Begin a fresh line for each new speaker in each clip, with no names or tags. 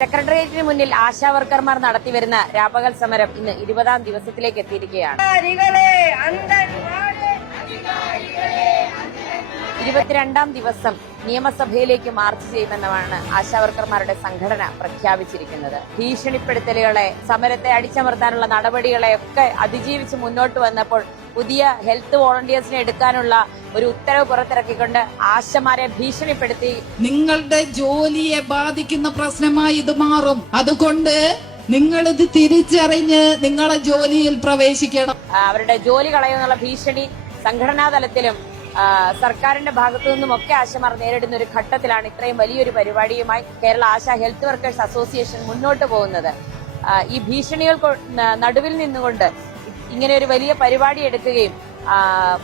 സെക്രട്ടേറിയറ്റിന് മുന്നിൽ ആശാ വർക്കർമാർ നടത്തിവരുന്ന രാപകൽ സമരം ഇന്ന് ഇരുപതാം ദിവസത്തിലേക്ക് എത്തിയിരിക്കുകയാണ്. ഇരുപത്തിരണ്ടാം ദിവസം നിയമസഭയിലേക്ക് മാർച്ച് ചെയ്യുമെന്നാണ് ആശാവർക്കർമാരുടെ സംഘടന പ്രഖ്യാപിച്ചിരിക്കുന്നത്. ഭീഷണിപ്പെടുത്തലുകളെ സമരത്തെ അടിച്ചമർത്താനുള്ള നടപടികളെ ഒക്കെ അതിജീവിച്ച് മുന്നോട്ട് വന്നപ്പോൾ പുതിയ ഹെൽത്ത് വോളണ്ടിയേഴ്സിനെ എടുക്കാനുള്ള ഒരു ഉത്തരവ് പുറത്തിറക്കിക്കൊണ്ട് ആശമാരെ ഭീഷണിപ്പെടുത്തി.
നിങ്ങളുടെ ജോലിയെ ബാധിക്കുന്ന പ്രശ്നമായി ഇത് മാറും. അതുകൊണ്ട് നിങ്ങളിത് തിരിച്ചറിഞ്ഞ് നിങ്ങളെ ജോലിയിൽ പ്രവേശിക്കണം.
അവരുടെ ജോലി കളയുന്നുള്ള ഭീഷണി സംഘടനാ തലത്തിലും സർക്കാരിന്റെ ഭാഗത്തു നിന്നും ഒക്കെ ആശമാർ നേരിടുന്ന ഒരു ഘട്ടത്തിലാണ് ഇത്രയും വലിയൊരു പരിപാടിയുമായി Kerala ASHA health workers association മുന്നോട്ട് പോകുന്നത്. ഈ ഭീഷണികൾ നടുവിൽ നിന്നുകൊണ്ട് ഇങ്ങനെ ഒരു വലിയ പരിപാടി എടുക്കുകയും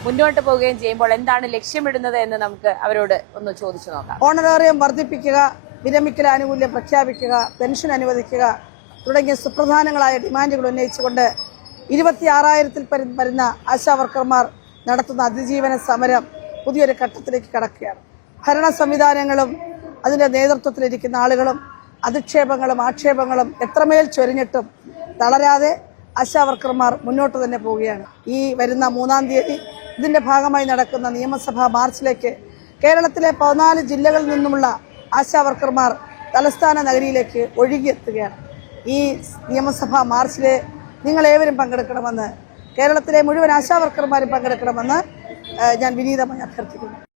മുന്നോട്ട് പോവുകയും ചെയ്യുമ്പോൾ എന്താണ് ലക്ഷ്യമിടുന്നത് എന്ന് നമുക്ക് അവരോട് ഒന്ന് ചോദിച്ചു നോക്കാം.
ഓണറേറിയം വർദ്ധിപ്പിക്കുക വിരമിക്കൽ ആനുകൂല്യം പ്രഖ്യാപിക്കുക പെൻഷൻ അനുവദിക്കുക തുടങ്ങിയ സുപ്രധാനങ്ങളായ ഡിമാൻഡുകൾ ഉന്നയിച്ചുകൊണ്ട് ഇരുപത്തി ആറായിരത്തിൽ വരുന്ന ആശാ വർക്കർമാർ നടത്തുന്ന അതിജീവന സമരം പുതിയൊരു ഘട്ടത്തിലേക്ക് കടക്കുകയാണ്. ഭരണ സംവിധാനങ്ങളും അതിന്റെ നേതൃത്വത്തിലിരിക്കുന്ന ആളുകളും അധിക്ഷേപങ്ങളും ആക്ഷേപങ്ങളും എത്രമേൽ ചൊരിഞ്ഞിട്ടും തളരാതെ ആശാ വർക്കർമാർ മുന്നോട്ട് തന്നെ പോവുകയാണ്. ഈ വരുന്ന മൂന്നാം തീയതി ഇതിന്റെ ഭാഗമായി നടക്കുന്ന നിയമസഭാ മാർച്ചിലേക്ക് കേരളത്തിലെ പതിനാല് ജില്ലകളിൽ നിന്നുമുള്ള ആശാവർക്കർമാർ തലസ്ഥാന നഗരിയിലേക്ക് ഒഴുകിയെത്തുകയാണ്. ഈ നിയമസഭാ മാർച്ചിലെ നിങ്ങൾ ഏവരും പങ്കെടുക്കണമെന്ന് കേരളത്തിലെ മുഴുവൻ ആശാവർക്കർമാരും പങ്കെടുക്കണമെന്ന് ഞാൻ വിനീതമായി അഭ്യർത്ഥിക്കുന്നു.